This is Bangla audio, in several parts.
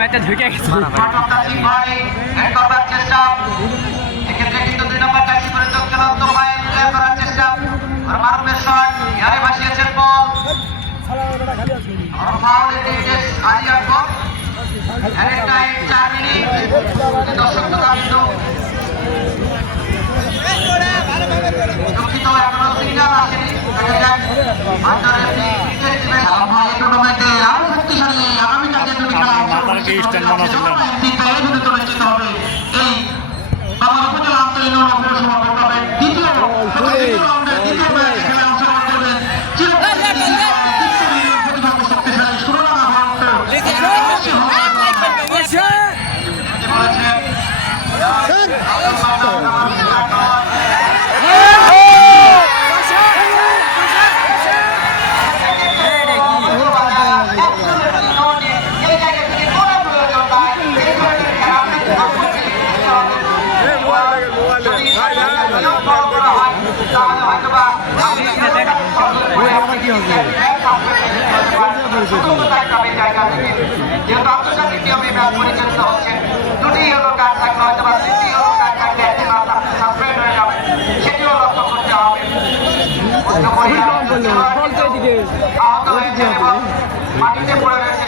ম্যাচে ঢুকে গেছে এক্ষেত্রে কিন্তু 2 নম্বর জার্সি পরে চোখ খেলা উত্তম ভাই ক্লিয়ার করার চেষ্টা আর মারুফের শট ইয়ারে ভাসিয়েছেন বল আর ফাউলের নির্দেশ আজিয়ার বল এট টাইম 4 মিনিট দর্শক কিন্তু দুঃখিত এখনো সিগন্যাল আসেনি দেখা যাক আন্তর্জাতিক ক্রিকেট টিমের এই টুর্নামেন্টে আরো শক্তিশালী আগামীকাল যে দুটি খেলা অনুষ্ঠিত হবে এই বাংলা উপজেলা আন্তর্জাতিক পৌরসভা টুর্নামেন্ট দ্বিতীয় রাউন্ডে দ্বিতীয় ম্যাচ খেলায় অংশগ্রহণ করবেন শক্তিশালী সুরনামা যেহেতু আন্তর্জাতিক নিয়মে ম্যাচ পরিচালিত হচ্ছে দুটি ইয়েলো কার্ড থাকলে হয়তো বা 3টি ইয়েলো কার্ড থাকলে একটি ম্যাচ সাসপেন্ড হয়ে যাবে সেটিও লক্ষ্য করতে হবে আহত হয়েছে এবং মাটিতে পড়ে রয়েছে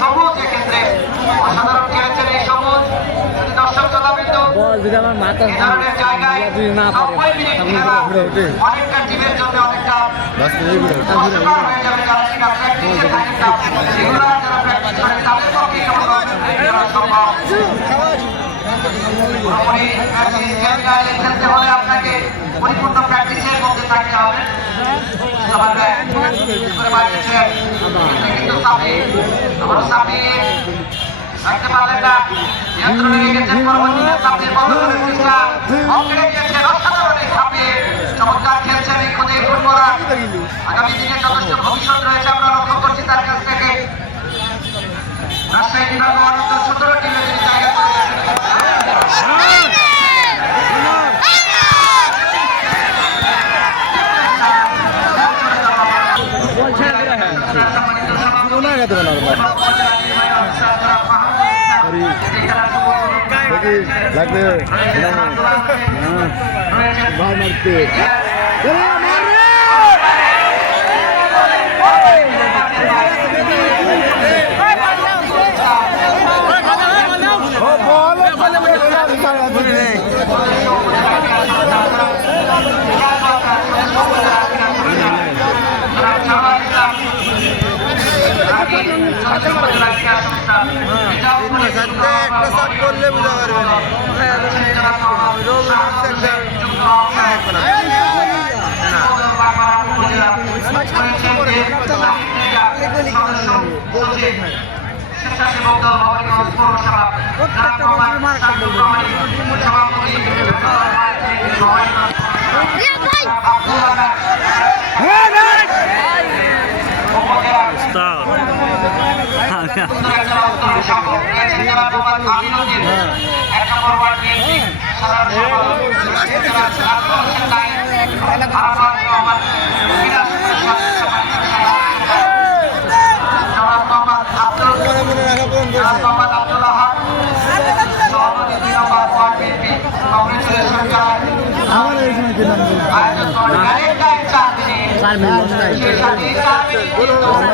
সবুজ এক্ষেত্রে অসাধারণ খেলেছেন এই সবুজ যদি দর্শক তথাবিন্দু এই ধরনের জায়গায় 90 মিনিট খেলা অনেকটা টিমের জন্য অনেকটা কষ্টকর হয়ে যাবে যারা সেটা প্র্যাকটিসে থাকেন না রেগুলার যারা প্র্যাকটিস করেন তাদের পক্ষে কেমন সম্ভব খেলতে হলে আপনাকে পরিপূর্ণ প্র্যাকটিসের মধ্যে থাকতে হবে কিন্তু সাবির রাখতে পারলেন না নিয়ন্ত্রণে রেখেছেন পরবর্তীতে সাবির বল করার চেষ্টা অঙ্কেটে গিয়েছেন অসাধারণ সাবির চমৎকার খেলছেন এই খুদে ফুটবলার আগামী দিনে যথেষ্ট ভবিষ্যৎ রয়েছে আমরা লক্ষ্য করছি তার কাছ থেকে রাজশাহী বিভাগ অনন্ত 17 টিমে তিনি জায়গা করে লাগবে ভাই মারতে করলে বুঝা পারবে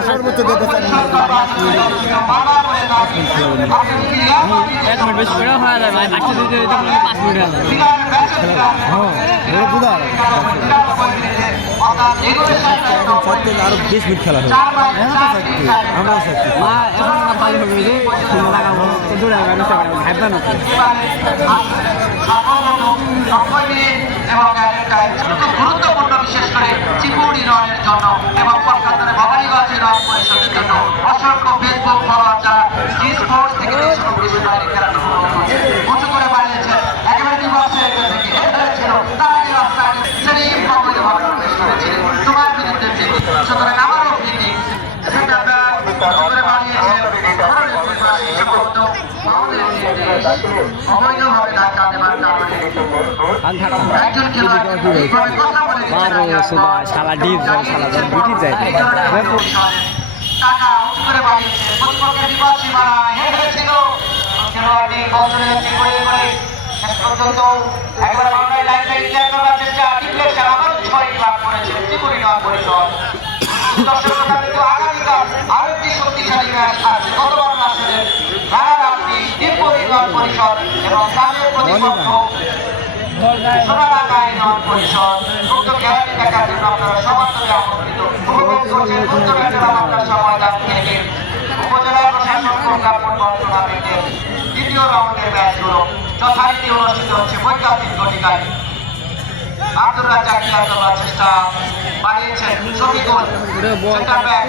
সর্বোচ্চ আরো 20 মিনিট খেলা হবে গুরুত্বপূর্ণ বিশেষ করে চিপুড়ি রনের জন্য এবং কলকাতার ভবানীগঞ্জের রন পরিষদের জন্য অসংখ্য ফেসবুক ফলোয়ার যারা স্পোর্টস থেকে খেলাটা উঁচু করে বাড়িয়েছে একেবারে দিবসের ছিল তার আগে রাস্তায় সেলিম অবৈধভাবে প্রবেশ করেছিলেন তোমার বিরুদ্ধে সুতরাং আমারও ভীতি করে বাড়িয়েছে অবৈধভাবে ধাক্কা দেওয়ার কারণে একজন খেলোয়াড় কথা বলে শালা ডিপ যায় শালা বিটি যায় টাকা উঁচু করে বাড়িয়েছে প্রতিপক্ষের বিপদ সীমানা হেরে ছিল খেলোয়াড়টি বল চলে যাচ্ছে করে শেষ পর্যন্ত একবার বাউন্ডারি লাইনটা ক্লিয়ার করার চেষ্টা ডিফ্লেকশন আবার 6 ক্লাব করেছে ত্রিপুরী নয় পরিষদ। দর্শকরা কিন্তু আগামীকাল আরো একটি শক্তিশালী ম্যাচ আছে গতবার আসলে রানার আপনি ত্রিপুরী নয় পরিষদ এবং তাদের প্রতিপক্ষ সোনারাগাঁই নয় পরিষদ। উক্ত খেলাটি দেখার জন্য আপনারা সমান্তরে আমন্ত্রিত। উপভোগ করছেন উত্তরা খেলামাঠা সমাধান থেকে উপজেলা প্রশাসন প্রজ্ঞা ফুটবল টুর্নামেন্টের দ্বিতীয় রাউন্ডের ম্যাচগুলো যথারীতি অনুষ্ঠিত হচ্ছে বৈজ্ঞানিক ঘটিকায়। আব্দুর রাজ্জাক ক্লিয়ার করার চেষ্টা বাড়িয়েছেন শফিকুল সেন্টার ব্যাক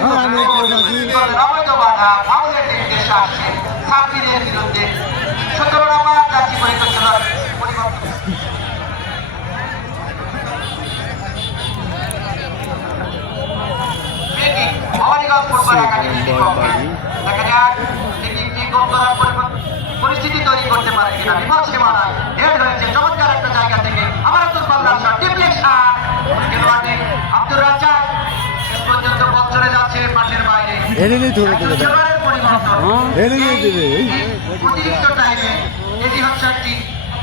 অবৈধ বাধা ফাউলের নির্দেশে আসছেন সাব্বিরের বিরুদ্ধে 17 নম্বর জাতীয় পরিকল্পনার পরিবর্তন ভবানীগঞ্জ ফুটবল একাডেমি দেখা যাক দেখি কি গোল করার পরিস্থিতি তৈরি করতে পারে কিনা। বিপদ সীমানায় হেড হয়েছে চমৎকার একটা জায়গা থেকে আবার আব্দুল পাল্লার শট ডিফ্লেকশন খেলোয়াড়টি আব্দুর রাজ্জাক শেষ পর্যন্ত বল চলে যাচ্ছে মাঠের বাইরে। খেলোয়াড়ের পরিবর্তন অতিরিক্ত টাইমে এটি হচ্ছে একটি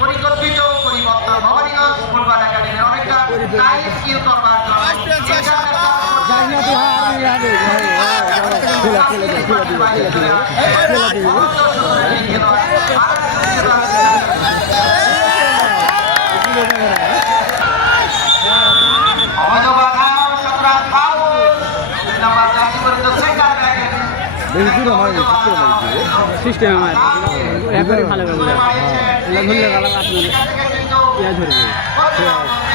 পরিকল্পিত পরিবর্তন ভবানীগঞ্জ ফুটবল একাডেমির অনেকটা টাইম স্কিল করবার জন্য সিস্টেম আমার একবারই ভালো করে ধরলে গেলাম আপনার ইয়া ধরবে